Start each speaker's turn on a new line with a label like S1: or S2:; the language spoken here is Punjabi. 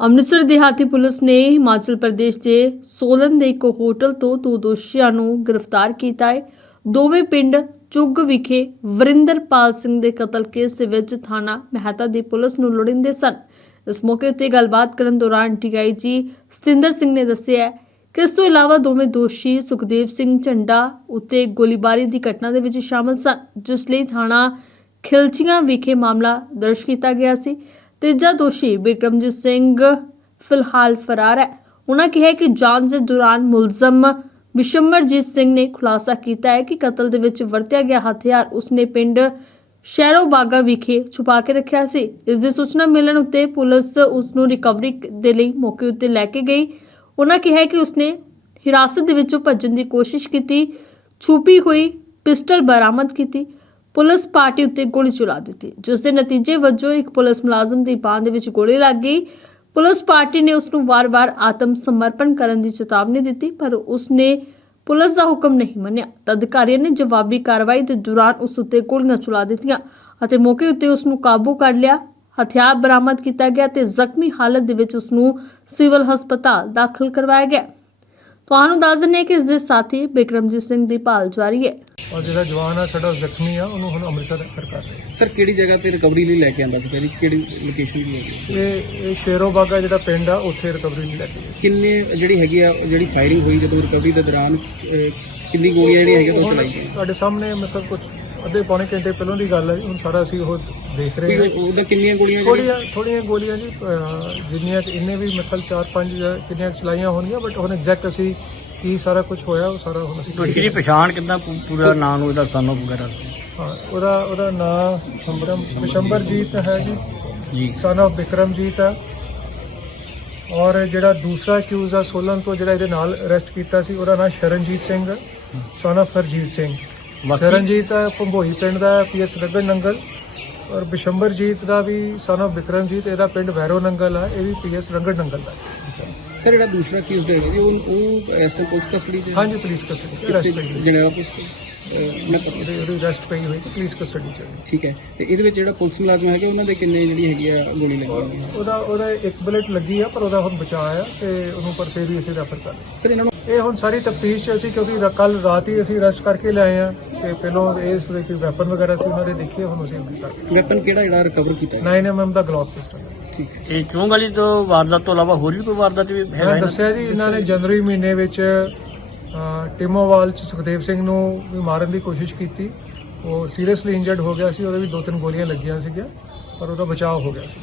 S1: ਅੰਮ੍ਰਿਤਸਰ ਦਿਹਾਤੀ ਪੁਲਿਸ ਨੇ ਹਿਮਾਚਲ ਪ੍ਰਦੇਸ਼ ਦੇ ਸੋਲਨ ਦੇ ਇੱਕ ਹੋਟਲ ਤੋਂ 2 ਦੋਸ਼ੀਆਂ ਨੂੰ ਗ੍ਰਿਫਤਾਰ ਕੀਤਾ ਹੈ। ਦੋਵੇਂ ਪਿੰਡ ਚੁੱਗ ਵਿਖੇ ਵਰਿੰਦਰਪਾਲ ਸਿੰਘ ਦੇ ਕਤਲ ਕੇਸ ਦੇ ਵਿੱਚ ਥਾਣਾ ਮਹਿਤਾ ਦੀ ਪੁਲਿਸ ਨੂੰ ਲੋੜੀਂਦੇ ਸਨ। ਇਸ ਮੌਕੇ ਉੱਤੇ ਗੱਲਬਾਤ ਕਰਨ ਦੌਰਾਨ DIG ਸਤਿੰਦਰ ਸਿੰਘ ਨੇ ਦੱਸਿਆ ਕਿ ਇਸ ਤੋਂ ਇਲਾਵਾ ਦੋਵੇਂ ਦੋਸ਼ੀ ਸੁਖਦੇਵ ਸਿੰਘ ਝੰਡਾ ਉੱਤੇ ਗੋਲੀਬਾਰੀ ਦੀ ਘਟਨਾ ਦੇ ਵਿੱਚ ਸ਼ਾਮਲ ਸਨ, ਜਿਸ ਲਈ ਥਾਣਾ ਖਿਲਚੀਆਂ ਵਿਖੇ ਮਾਮਲਾ ਦਰਜ ਕੀਤਾ ਗਿਆ ਸੀ। ਤੀਜਾ ਦੋਸ਼ੀ ਬਿਕਰਮਜੀਤ ਸਿੰਘ ਫਿਲਹਾਲ ਫਰਾਰ ਹੈ। ਉਹਨਾਂ ਕਿਹਾ ਕਿ ਜਾਂਚ ਦੇ ਦੌਰਾਨ ਮੁਲਜ਼ਮ ਬਿਸ਼ੰਬਰਜੀਤ ਸਿੰਘ ਨੇ ਖੁਲਾਸਾ ਕੀਤਾ ਹੈ ਕਿ ਕਤਲ ਦੇ ਵਿੱਚ ਵਰਤਿਆ ਗਿਆ ਹਥਿਆਰ ਉਸਨੇ ਪਿੰਡ ਸ਼ਹਿਰੋ ਬਾਗਾ ਵਿਖੇ ਛੁਪਾ ਕੇ ਰੱਖਿਆ ਸੀ। ਇਸ ਦੀ ਸੂਚਨਾ ਮਿਲਣ ਉੱਤੇ ਪੁਲਿਸ ਉਸ ਨੂੰ ਰਿਕਵਰੀ ਦੇ ਲਈ ਮੌਕੇ ਉੱਤੇ ਲੈ ਕੇ ਗਈ। ਉਹਨਾਂ ਕਿਹਾ ਕਿ ਉਸਨੇ ਹਿਰਾਸਤ ਦੇ ਵਿੱਚੋਂ ਭੱਜਣ ਦੀ ਕੋਸ਼ਿਸ਼ ਕੀਤੀ, ਛੁਪੀ ਹੋਈ ਪਿਸਟਲ ਬਰਾਮਦ ਕੀਤੀ, ਪੁਲਿਸ ਪਾਰਟੀ ਉੱਤੇ ਗੋਲੀ ਚਲਾ ਦਿੱਤੀ, ਜਿਸ ਦੇ ਨਤੀਜੇ ਵਜੋਂ ਇੱਕ ਪੁਲਿਸ ਮੁਲਾਜ਼ਮ ਦੀ ਬਾਂਹ ਦੇ ਵਿੱਚ ਗੋਲੀ ਲੱਗ ਗਈ। ਪੁਲਿਸ ਪਾਰਟੀ ਨੇ ਉਸ ਨੂੰ ਵਾਰ-ਵਾਰ ਆਤਮ ਸਮਰਪਣ ਕਰਨ ਦੀ ਚੇਤਾਵਨੀ ਦਿੱਤੀ, ਪਰ ਉਸ ਨੇ ਪੁਲਿਸ ਦਾ ਹੁਕਮ ਨਹੀਂ ਮੰਨਿਆ ਤਾਂ ਅਧਿਕਾਰੀਆਂ ਨੇ ਜਵਾਬੀ ਕਾਰਵਾਈ ਦੇ ਦੌਰਾਨ ਉਸ ਉੱਤੇ ਗੋਲੀਆਂ ਚਲਾ ਦਿੱਤੀਆਂ ਅਤੇ ਮੌਕੇ ਉੱਤੇ ਉਸ ਨੂੰ ਕਾਬੂ ਕਰ ਲਿਆ। ਹਥਿਆਰ ਬਰਾਮਦ ਕੀਤਾ ਗਿਆ ਤੇ ਜ਼ਖਮੀ ਹਾਲਤ ਦੇ ਵਿੱਚ ਉਸ ਨੂੰ ਸਿਵਲ ਹਸਪਤਾਲ ਦਾਖਲ ਕਰਵਾਇਆ ਗਿਆ। ਤੁਹਾਨੂੰ ਦੱਸ ਦਿੰਦੇ ਕਿ ਇਸ ਦੇ ਸਾਥੀ ਬਿਕਰਮਜੀਤ ਸਿੰਘ ਦੀ ਭਾਲ ਜਾਰੀ ਹੈ।
S2: और जो जवान है साडा जख्मी है उन्होंने हम अमृतसर रेफर कर रहे हैं।
S3: सर किहड़ी जगह ते रिकवरी लई लैके आंदा सी, पहली किहड़ी लोकेशन दी है?
S2: ये शेरो बागा जिहड़ा पिंड आ उत्थे रिकवरी नहीं लगी।
S3: किन्ने जिहड़ी हैगी आ जिहड़ी फायरिंग हुई जदों रिकवरी दे दौरान किन्नी गोलियां जिहड़ियां हैगियां ਉਹ ਚਲਾਈ ਗਈਆਂ?
S2: ਤੁਹਾਡੇ ਸਾਹਮਣੇ मतलब कुछ ਅੱਧੇ ਪੌਣੇ ਘੰਟੇ ਪਹਿਲਾਂ ਦੀ ਗੱਲ ਹੈ ਜੀ। ਹੁਣ ਸਾਰਾ ਅਸੀਂ ਉਹ ਦੇਖ ਰਹੇ ਹਾਂ।
S3: ਉਹਦਾ ਕਿੰਨੀਆਂ ਗੋਲੀਆਂ
S2: ਥੋੜੀਆਂ ਗੋਲੀਆਂ ਜੀ, ਜਿੰਨੀਆਂ ਇਹਨੇ ਵੀ ਮਤਲਬ 4-5 ਕਿੰਨੀਆਂ ਚਲਾਈਆਂ ਹੋਣਗੀਆਂ, ਬਟ ਹੁਣ ਐਗਜ਼ੈਕਟ ਅਸੀਂ ਕੀ ਸਾਰਾ ਕੁਝ ਹੋਇਆ ਉਹ ਸਾਰਾ ਹੁਣ ਅਸੀਂ
S4: ਦੋਸ਼ੀ ਦੀ ਪਛਾਣ ਕਿੱਦਾਂ ਪੂਰਾ ਨਾਮ ਨੂੰ ਇਹਦਾ ਸਾਨੂੰ ਵਗੈਰਾ?
S2: ਹਾਂ, ਉਹਦਾ ਨਾਮ ਬਿਸ਼ੰਬਰਜੀਤ ਹੈ ਜੀ, ਸਨ ਆਫ ਬਿਕਰਮਜੀਤ ਹੈ। ਔਰ ਜਿਹੜਾ ਦੂਸਰਾ ਅਕਿਊਜ਼ ਆ ਸੋਲਨ ਤੋਂ ਜਿਹੜਾ ਇਹਦੇ ਨਾਲ ਅਰੈਸਟ ਕੀਤਾ ਸੀ, ਉਹਦਾ ਨਾਮ ਸ਼ਰਨਜੀਤ ਸਿੰਘ ਸਨ ਆਫ ਹਰਜੀਤ ਸਿੰਘ। ਸ਼ਰਨਜੀਤ ਹੈ ਭੰਬੋਈ ਪਿੰਡ ਦਾ, PS ਰਗੜ ਨੰਗਲ। ਔਰ ਬਿਸ਼ੰਬਰਜੀਤ ਦਾ ਵੀ ਸਨ ਆਫ ਬਿਕਰਮਜੀਤ, ਇਹਦਾ ਪਿੰਡ ਵੈਰੋ ਨੰਗਲ ਆ, ਇਹ ਵੀ PS ਰਗੜ ਨੰਗਲ ਦਾ।
S3: ਸਰ ਜਿਹੜਾ ਦੂਸਰਾ ਅਕਿਊਜ਼ਡ ਹੈ ਜੀ ਉਹ ਅਰੈਸਟ ਪੁਲਿਸ ਕਸਟਡੀ ਚ?
S2: ਹਾਂਜੀ, ਪੁਲਿਸ ਕਸਟਡੀ ਚ ਅਰੈਸਟ ਪਈ ਹੋਈ।
S3: ਜਨਰਲ ਪੁਲਿਸ
S2: ਉਹਦੀ ਅਰੈਸਟ ਪਈ ਹੋਈ ਪੁਲਿਸ ਕਸਟਡੀ ਚ।
S3: ਠੀਕ ਹੈ, ਤੇ ਇਹਦੇ ਵਿੱਚ ਜਿਹੜਾ ਪੁਲਿਸ ਮੁਲਾਜ਼ਮ ਹੈਗਾ ਉਹਨਾਂ ਦੇ ਕਿੰਨੇ ਜਿਹੜੀ ਹੈਗੀ ਆ ਗੋਲੀ ਲੱਗੀ?
S2: ਉਹਦਾ ਇੱਕ ਬੁਲੇਟ ਲੱਗੀ ਆ, ਪਰ ਉਹਦਾ ਹੁਣ ਬਚਾਅ ਆ ਤੇ ਉਹਨੂੰ ਪਰ ਫਿਰ ਵੀ ਅਸੀਂ ਰੈਫਰ ਕਰ ਲਿਆ।
S3: ਸਰ ਇਹਨਾਂ ਨੂੰ
S2: ਇਹ ਹੁਣ ਸਾਰੀ ਤਫਤੀਸ਼ ਚ ਅਸੀਂ, ਕਿਉਂਕਿ ਕੱਲ ਰਾਤ ਹੀ ਅਸੀਂ ਅਰੈਸਟ ਕਰਕੇ ਲਿਆਏ ਆ ਤੇ ਪਹਿਲਾਂ ਇਸ ਦੇ ਕੋਈ ਵੈਪਨ ਵਗੈਰਾ ਸੀ ਉਹਨਾਂ ਦੇ ਦੇਖੇ, ਹੁਣ ਅਸੀਂ ਅੱਗੇ ਕਰ
S3: ਵੈਪਨ ਕਿਹੜਾ ਜਿਹੜਾ ਰਿਕਵਰ ਕੀਤਾ ਹੈ?
S2: 9mm ਦਾ ਗਲੌਕ ਪਿਸਟਲ।
S3: ਠੀਕ ਹੈ,
S4: ਇਹ ਚੋਂ ਵਾਲੀ ਤੋਂ ਵਾਰਦਾਤ ਤੋਂ ਇਲਾਵਾ ਹੋਰ ਵੀ ਕੋਈ ਵਾਰਦਾਤ ਵੀ
S2: ਮੈਂ
S4: ਹੈਗਾ?
S2: ਦੱਸਿਆ ਜੀ ਇਹਨਾਂ ਨੇ ਜਨਵਰੀ ਮਹੀਨੇ ਵਿੱਚ ਟਿਮੋਵਾਲ ਚ ਸੁਖਦੇਵ ਸਿੰਘ ਨੂੰ ਵੀ ਮਾਰਨ ਦੀ ਕੋਸ਼ਿਸ਼ ਕੀਤੀ। ਉਹ ਸੀਰੀਅਸਲੀ ਇੰਜਰਡ ਹੋ ਗਿਆ ਸੀ, ਉਹਦੇ ਵੀ 2-3 ਗੋਲੀਆਂ ਲੱਗੀਆਂ ਸੀਗੀਆਂ, ਪਰ ਉਹਦਾ ਬਚਾਅ ਹੋ ਗਿਆ ਸੀ।